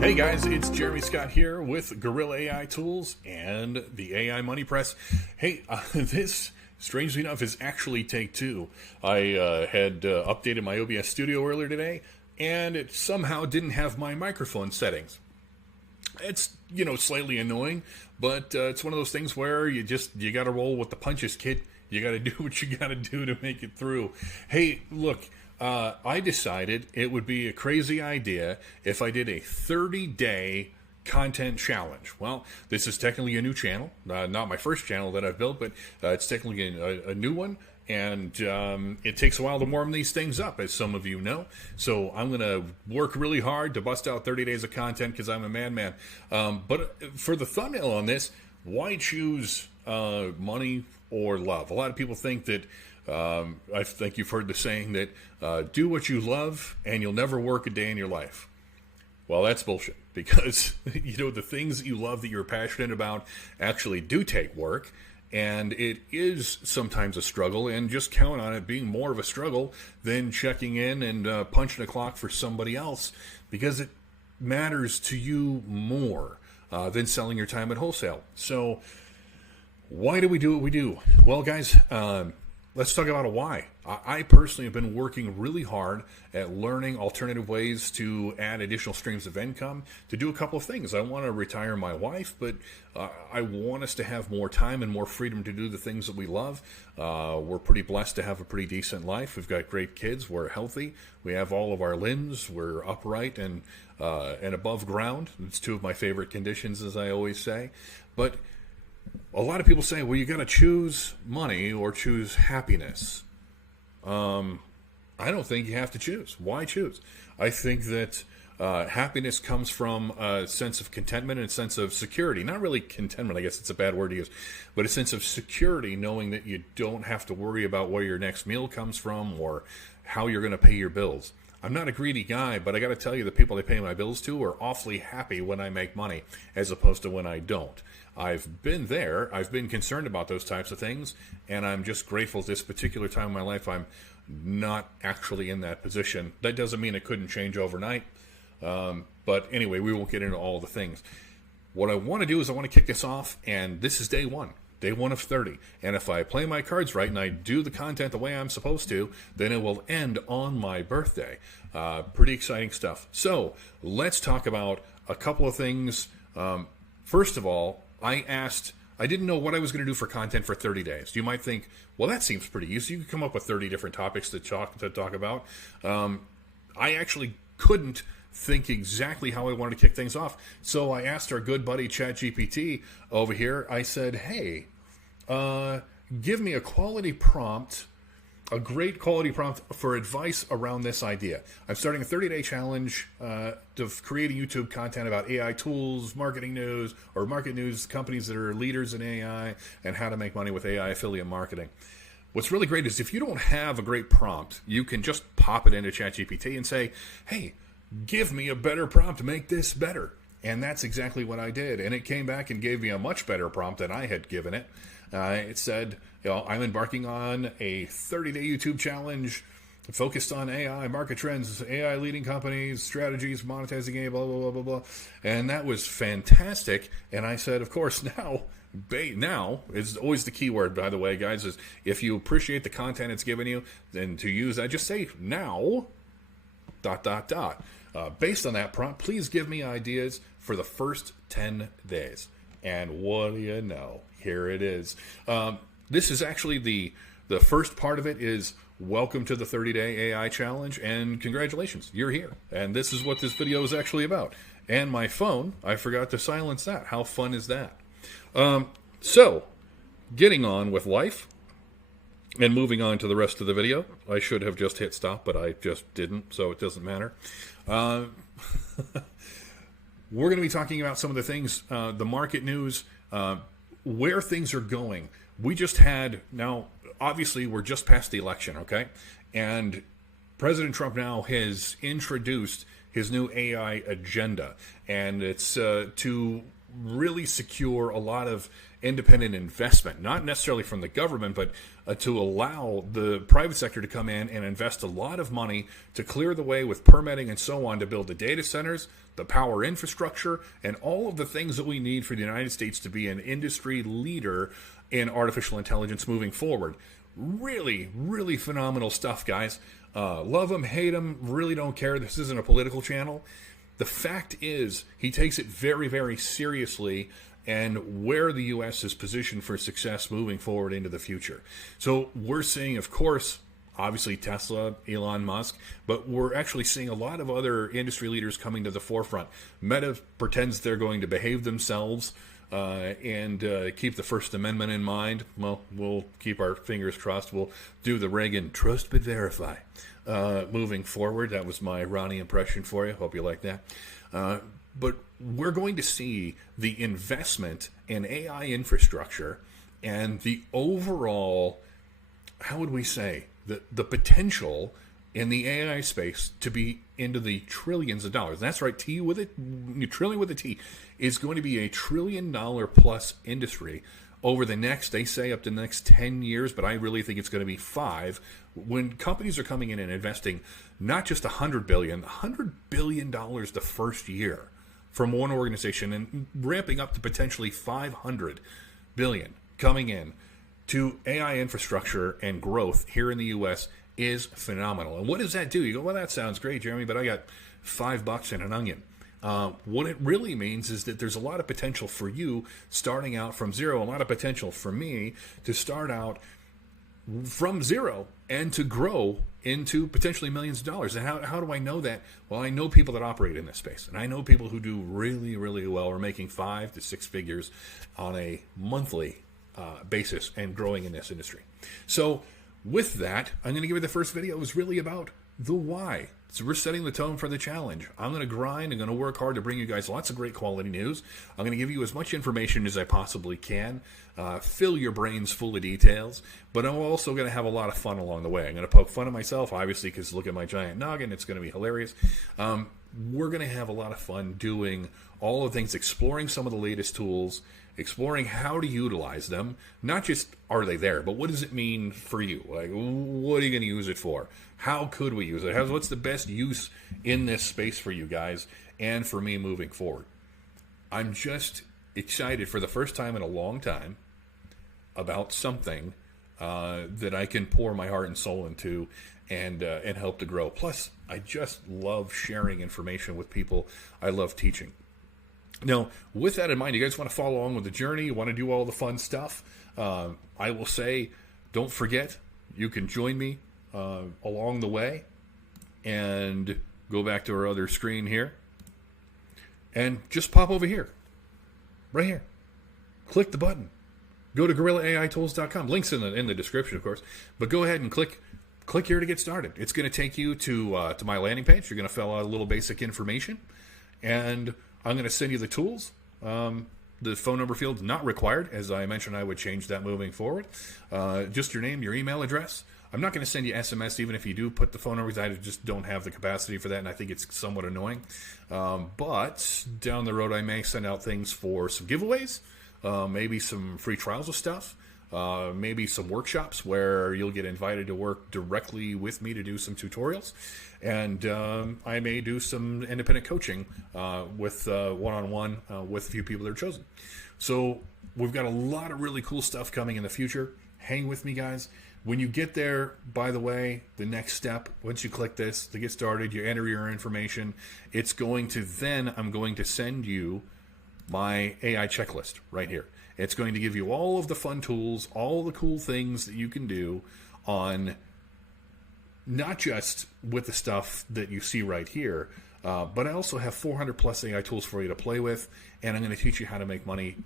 Hey guys, it's Jeremy Scott here with Gorilla AI Tools and the AI Money Press. Hey, this, strangely enough, is actually take two. I had updated my OBS studio earlier today, and it somehow didn't have my microphone settings. It's, slightly annoying, but it's one of those things where you got to roll with the punches, kid. You got to do what you got to do to make it through. Hey, look. I decided it would be a crazy idea if I did a 30-day content challenge. Well, this is technically a new channel, not my first channel that I've built, but it's technically a new one, and it takes a while to warm these things up, as some of you know. So I'm going to work really hard to bust out 30 days of content because I'm a madman. But for the thumbnail on this, why choose money or love? A lot of people think that I think you've heard the saying that do what you love and you'll never work a day in your life. Well, that's bullshit, because the things that you love, that you're passionate about, actually do take work, and it is sometimes a struggle, and just count on it being more of a struggle than checking in and punching a clock for somebody else, because it matters to you more than selling your time at wholesale. So why do we do what we do? Well, guys, let's talk about a why. I personally have been working really hard at learning alternative ways to add additional streams of income, to do a couple of things. I want to retire my wife, but I want us to have more time and more freedom to do the things that we love. We're pretty blessed to have a pretty decent life. We've got great kids. We're healthy. We have all of our limbs. We're upright and above ground. It's two of my favorite conditions, as I always say. But a lot of people say, well, you got to choose money or choose happiness. I don't think you have to choose. Why choose? I think that happiness comes from a sense of contentment and a sense of security. Not really contentment, I guess it's a bad word to use, but a sense of security, knowing that you don't have to worry about where your next meal comes from or how you're going to pay your bills. I'm not a greedy guy, but I got to tell you, the people I pay my bills to are awfully happy when I make money, as opposed to when I don't. I've been there. I've been concerned about those types of things, and I'm just grateful at this particular time in my life I'm not actually in that position. That doesn't mean it couldn't change overnight. But anyway, we won't get into all the things. What I want to do is I want to kick this off, and this is day one of 30. And if I play my cards right and I do the content the way I'm supposed to, then it will end on my birthday. Pretty exciting stuff. So let's talk about a couple of things. First of all, I didn't know what I was going to do for content for 30 days. You might think, well, that seems pretty easy. You can come up with 30 different topics to talk about. I actually couldn't think exactly how I wanted to kick things off. So I asked our good buddy ChatGPT over here. I said, hey, give me a quality prompt, a great quality prompt for advice around this idea. I'm starting a 30-day challenge of creating YouTube content about AI tools, marketing news, or market news, companies that are leaders in AI, and how to make money with AI affiliate marketing. What's really great is if you don't have a great prompt, you can just pop it into ChatGPT and say, hey, give me a better prompt to make this better. And that's exactly what I did. And it came back and gave me a much better prompt than I had given it. It said, I'm embarking on a 30-day YouTube challenge focused on AI, market trends, AI leading companies, strategies, monetizing AI, blah, blah, blah, blah, blah. And that was fantastic. And I said, of course, now is always the key word, by the way, guys, is if you appreciate the content it's given you, then to use that, just say now, ... Based on that prompt, please give me ideas for the first 10 days. And what do you know? Here it is. This is actually the first part of it is welcome to the 30-day AI challenge, and congratulations, you're here. And this is what this video is actually about. And my phone, I forgot to silence that. How fun is that? So, getting on with life. And moving on to the rest of the video, I should have just hit stop, but I just didn't, so it doesn't matter. We're going to be talking about some of the things, the market news, where things are going. We just had, now, obviously, we're just past the election, okay? And President Trump now has introduced his new AI agenda, and it's to really secure a lot of independent investment, not necessarily from the government, but to allow the private sector to come in and invest a lot of money to clear the way with permitting and so on to build the data centers, the power infrastructure, and all of the things that we need for the United States to be an industry leader in artificial intelligence moving forward. Really, really phenomenal stuff, guys. Love him, hate him, really don't care. This isn't a political channel. The fact is, he takes it very, very seriously, and where the U.S. is positioned for success moving forward into the future. So we're seeing, of course, obviously Tesla, Elon Musk, but we're actually seeing a lot of other industry leaders coming to the forefront. Meta pretends they're going to behave themselves and keep the First Amendment in mind. Well, we'll keep our fingers crossed. We'll do the Reagan trust but verify moving forward. That was my Ronnie impression for you. Hope you like that. But we're going to see the investment in AI infrastructure and the overall, how would we say, the potential in the AI space to be into the trillions of dollars. That's right, trillion with a T, is going to be a $1 trillion plus industry over the next, they say up to the next 10 years, but I really think it's going to be 5, when companies are coming in and investing not just $100 billion the first year from one organization and ramping up to potentially $500 billion coming in to AI infrastructure and growth here in the U.S. is phenomenal. And what does that do? You go, well, that sounds great, Jeremy, but I got $5 and an onion. What it really means is that there's a lot of potential for you starting out from zero, a lot of potential for me to start out from zero and to grow into potentially millions of dollars. And how do I know that? Well, I know people that operate in this space, and I know people who do really, really well, are making 5 to 6 figures on a monthly basis and growing in this industry. So with that, I'm going to give you the first video. It was really about the why. So we're setting the tone for the challenge. I'm going to grind. I'm going to work hard to bring you guys lots of great quality news. I'm going to give you as much information as I possibly can, fill your brains full of details, but I'm also going to have a lot of fun along the way. I'm going to poke fun at myself, obviously, because look at my giant noggin. It's going to be hilarious. We're going to have a lot of fun doing all the things, exploring some of the latest tools, exploring how to utilize them. Not just are they there, but what does it mean for you? Like, what are you going to use it for? How could we use it? What's the best use in this space for you guys and for me moving forward? I'm just excited for the first time in a long time about something that I can pour my heart and soul into and help to grow. Plus, I just love sharing information with people. I love teaching. Now, with that in mind, you guys want to follow along with the journey, you want to do all the fun stuff, I will say, don't forget, you can join me along the way, and go back to our other screen here, and just pop over here, right here, click the button, go to GorillaAITools.com, links in the description, of course, but go ahead and click here to get started. It's going to take you to my landing page. You're going to fill out a little basic information, and I'm going to send you the tools. The phone number field's not required. As I mentioned, I would change that moving forward. Just your name, your email address. I'm not going to send you SMS even if you do put the phone numbers. I just don't have the capacity for that, and I think it's somewhat annoying. But down the road, I may send out things for some giveaways, maybe some free trials of stuff, maybe some workshops where you'll get invited to work directly with me to do some tutorials. And I may do some independent coaching with one-on-one with a few people that are chosen. So we've got a lot of really cool stuff coming in the future. Hang with me, guys. When you get there, by the way, the next step, once you click this to get started, you enter your information. It's going to then, I'm going to send you my AI checklist right here. It's going to give you all of the fun tools, all the cool things that you can do on not just with the stuff that you see right here, but I also have 400 plus AI tools for you to play with, and I'm going to teach you how to make money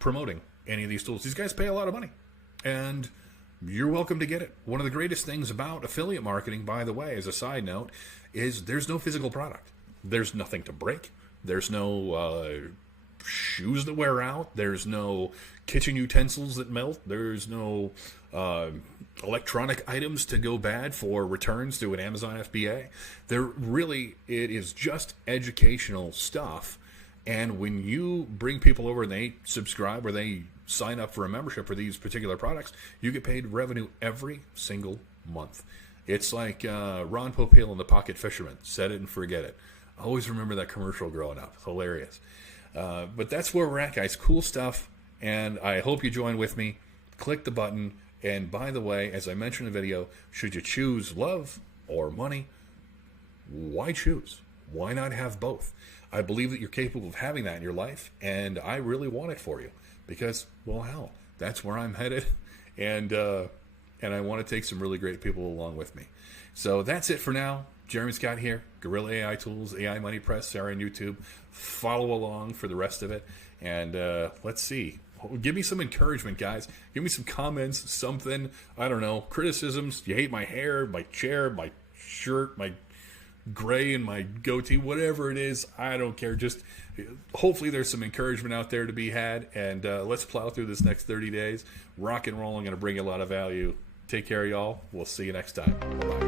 promoting any of these tools. These guys pay a lot of money, and you're welcome to get it. One of the greatest things about affiliate marketing, by the way, as a side note, is there's no physical product. There's nothing to break. There's no shoes that wear out. There's no kitchen utensils that melt. There's no electronic items to go bad for returns to an Amazon FBA. It is just educational stuff. And when you bring people over and they subscribe or they sign up for a membership for these particular products, you get paid revenue every single month. It's like Ron Popeil and the Pocket Fisherman. Set it and forget it. I always remember that commercial growing up. Hilarious. But that's where we're at, guys. Cool stuff. And I hope you join with me. Click the button. And by the way, as I mentioned in the video, should you choose love or money, why choose? Why not have both? I believe that you're capable of having that in your life, and I really want it for you because, well, hell, that's where I'm headed, and I want to take some really great people along with me. So that's it for now. Jeremy Scott here, Guerrilla AI Tools, AI Money Press, Sarah on YouTube. Follow along for the rest of it, and let's see. Give me some encouragement, guys. Give me some comments, something. I don't know, criticisms. You hate my hair, my chair, my shirt, my gray and my goatee, whatever it is. I don't care. Just hopefully there's some encouragement out there to be had, and let's plow through this next 30 days. Rock and roll. I'm going to bring you a lot of value. Take care, y'all. We'll see you next time. Bye-bye.